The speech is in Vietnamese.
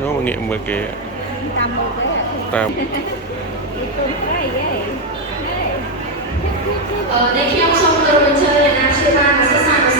nó mà nghiệm mười kìa tam Để khi ông xong rồi mình chơi là làm chơi ba và sẵn sàng